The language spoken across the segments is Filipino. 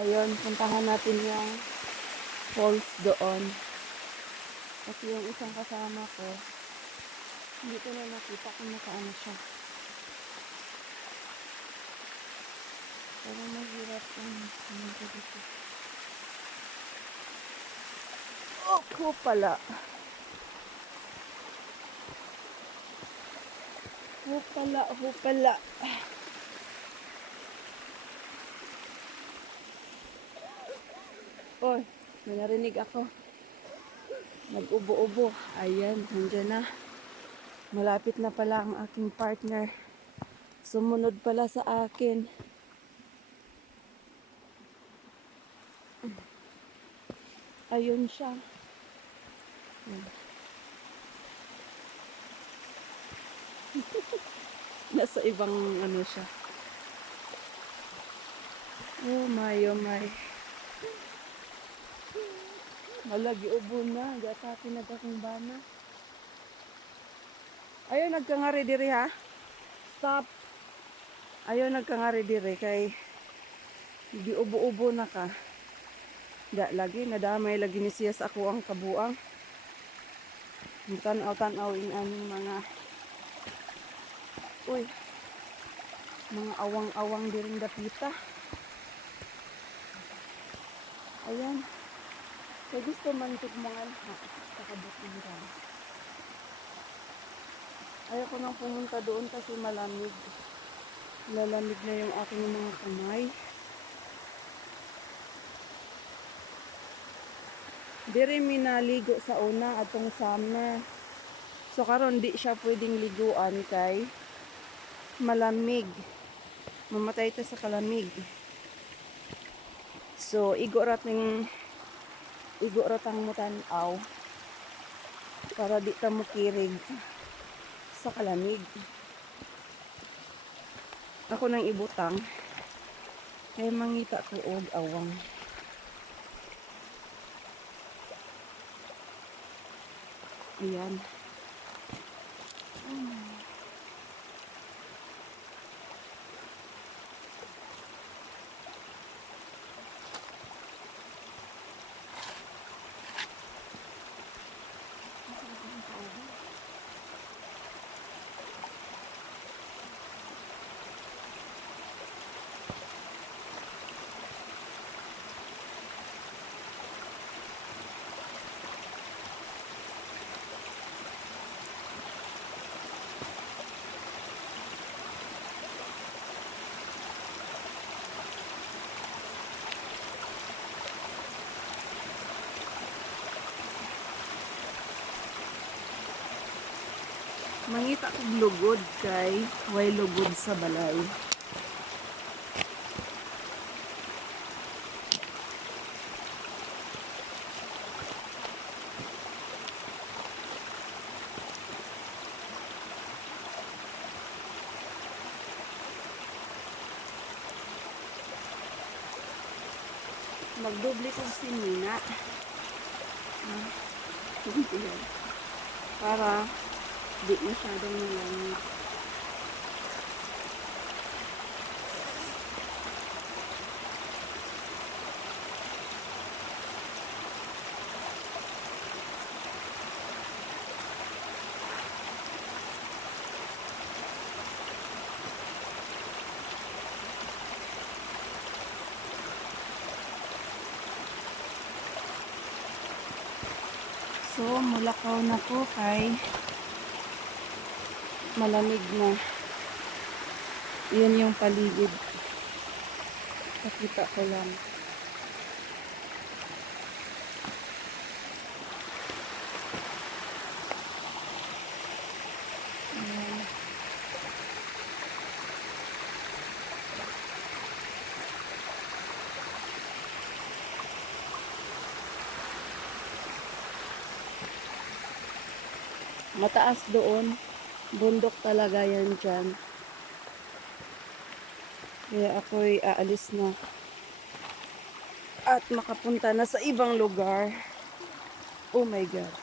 Ayun, puntahan natin yung falls doon. Kasi yung isang kasama ko, hindi ko na nakita kung nakaano siya. Pero mahirap yung pumunta dito. Ako pala. Hupala. Oy, may narinig ako. Nag-ubo-ubo. Ayan, nandiyan na. Malapit na pala ang aking partner. Sumunod pala sa akin. Ayun siya. Nasa ibang ano siya. Oh my. Malagi ubo na. Gata pinagkakong bana. Ayun, nagkangari diri ha. Stop. Ayun, nagkangari diri kay di ubo-ubo na ka. Da lagi, nadamay lagi ni siya sa ako ang kabuang. Tanaw-tanaw in aning mga mga awang-awang diring dapita. Ayan. Kaya gusto man tugmangan ha. Kakabutin ka. Ayaw ko nang pumunta doon kasi malamig. Lalamig na yung aking mga kamay. Dire mi naligo sa una atong summer. So karon di siya pwedeng liguan kay malamig. Mamatay ta sa kalamig. So igo ratang mutanaw para di ta mo kirig sa kalamig. Ako nang ibutang kay mangita ko og awang. Ayan. Mangita kog lugod kay way lugod sa balay. Magdoble kog sinina. Para di masyadong malamig. So, mulakaw na ko kay malamig na. Yan yung paligid. Nakita ko lang. Ayan. Mataas doon. Bundok talaga yan dyan. Kaya ako'y aalis na. At makapunta na sa ibang lugar. Oh my God.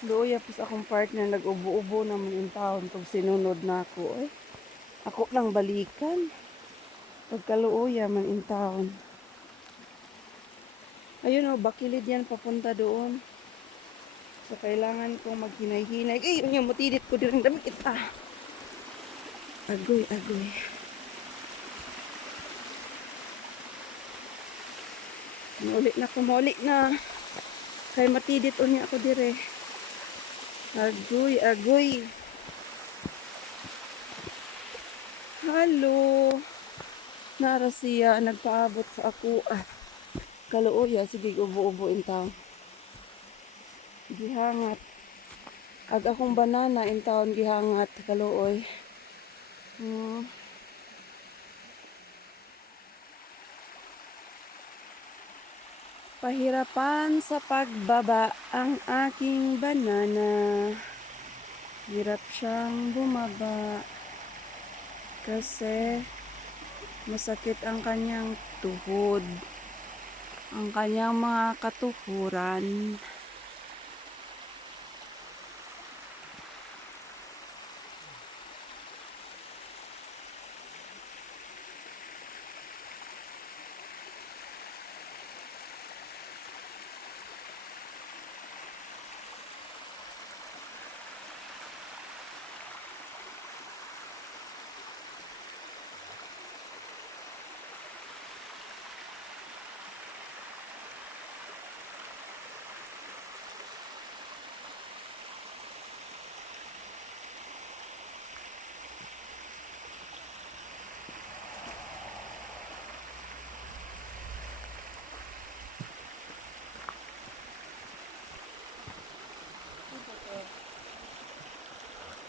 Luya po sa akong partner, nag-ubo-ubo naman yung taon kung sinunod na ako. Ako lang balikan. Pagkaluoya man in taon. Ayun o, bakilid yan papunta doon. So, kailangan kong maghinay-hinay. Ay, yun yung mutidit ko din damit kita. Agoy, agoy. Kumuli na. Kay matidit o niya ako dire. Agoy, agoy. Halo. Nara siya, nagpaabot sa ako. Kaluoya, sige, ubo-ubo in taon. Gihangat. Ag akong banana in taon gihangat. Kaluoy. Pahirapan sa pagbaba ang aking banana. Hirap siyang bumaba. Kasi masakit ang kanyang tuhod. Ang kanyang mga katuhuran.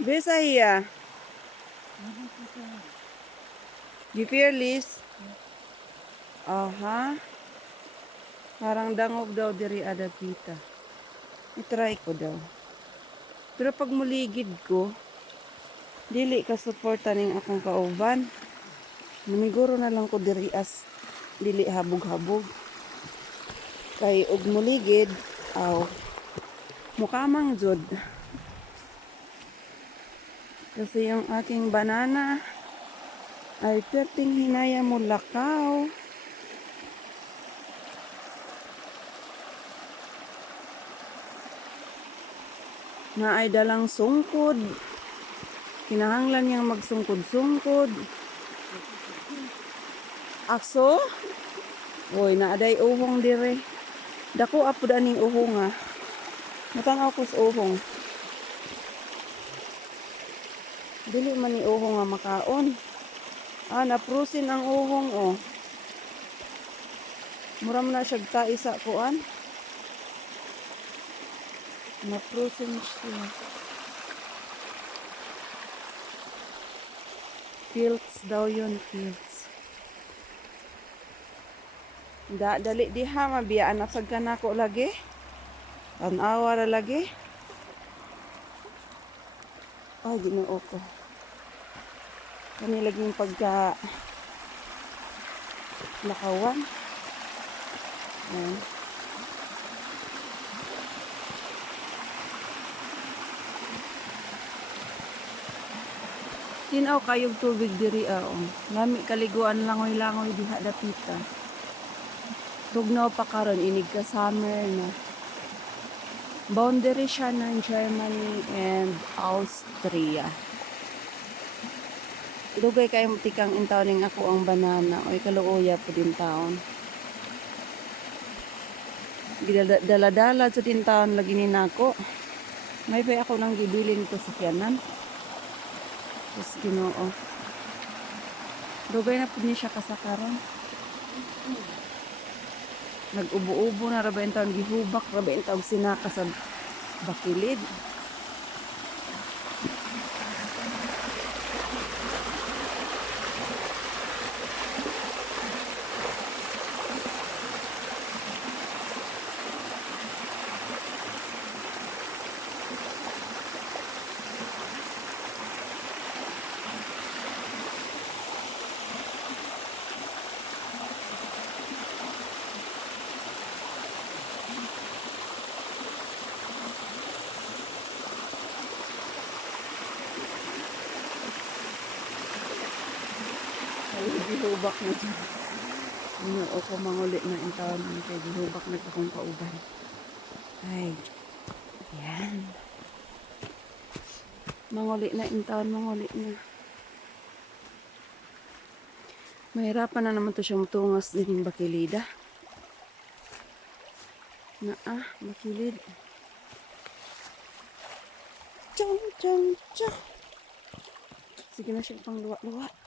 Bisaya. You fearless? Aha. Parang dangog daw diri ada kita. I-try ko daw. Pero pag muligid ko, dili ka suporta ning akong kauban. Namiguro na lang ko diri as dili habog-habog. Kay og muligid, mukamang jud. Kasi yung aking banana ay perting hinaya mo lakaw. Na ay dalang sungkod. Kinahanglan niyang magsungkod-sungkod. Akso? Uy, naaday uhong dire. Dako apod aning uhong ha. Matanaw ko sa uhong. Dili man ni uhong nga makaon. Naprusin ang uhong oh. Muram na siya ta isa kuan. Naprusin siya. Fields daw yun, fields. Dali diha mabiyaan na sagkan ako lagi. Tanawa ra lagi. Ay, Ginoo ko. Kani laging pagka lakawan. Ayan. Tinaw kayog tubig diri Lami kaliguan langoy-langoy diha dapita. Tugnaw pa karon inig ka summer na. Boundary siya ng Germany and Austria. Dugay kayo mutikang intawning ako ang banana. Oy kaluoya po din taon. Dala-dala sa din taon lagi ni nako. May pa ako nang gibilin ko sa kyanan. Tapos Ginoo. Dugay na po niya siya kasakaron. Nag-ubo-ubo na rabay ang taon gihubak, rabay ang taon sinaka sa bakilid. Gihubak na dyan. Ano, o ko manguli na in taon. Kaya gihubak na akong kauban. Ay, yan. Manguli na in taon, manguli na. Mahirapan na naman to siyang tungas din bakilida. Bakilid. Chong, chong, chong. Sige na siya pang luwa-luwa.